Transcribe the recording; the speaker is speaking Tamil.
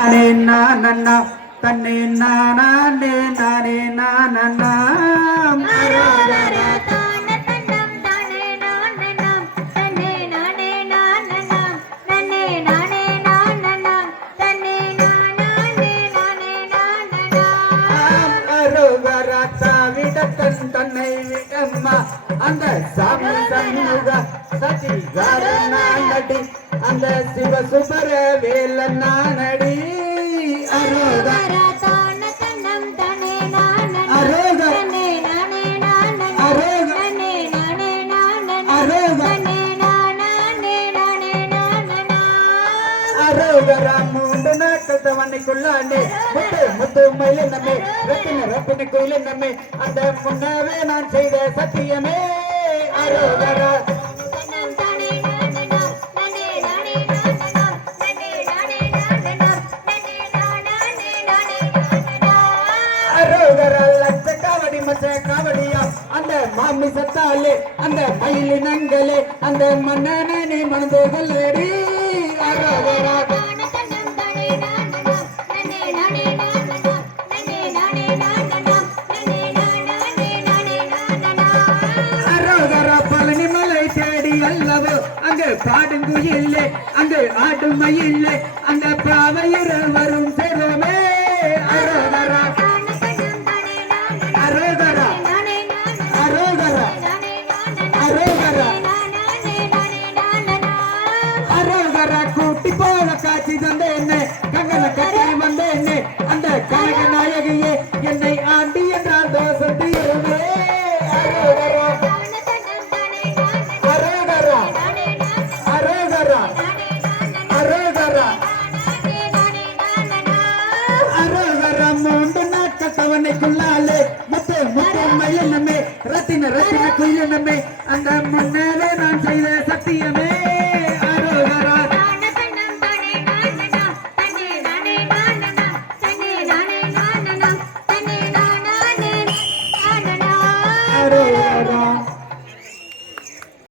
அனே நானண்ணா தன்னே நானே நானே நானே தன்னை விடம்மா அந்த சாமி சண்முக நானே நானனம் அரோகர மூன்று நாட்கள் தவணைக்குள்ளாண்டே முத்து முத்து மயில நம்மே ரத்தின கோயில நம்மே அந்த முன்னவே நான் செய்த சத்தியமே. அரோகரா மச்ச காவடியா? அந்த மாமி சத்தாலே அந்த மயிலினங்களே அந்த மன்னனே மனதோ கொள்ளடி அரோகரா தான தன்னம் தானே நானனம் தன்னே போல காட்சி தந்தேனே கங்கன கட்டி வந்தேனே அந்த கனக நாயகியே என்னை ஆண்டி என்றால் தோசம் தீருமே அரோகரா தான முத்து ரத்தின ரத்தின குயிலமே அந்த முன்னேலே நான் செய்த சத்தியமே. করো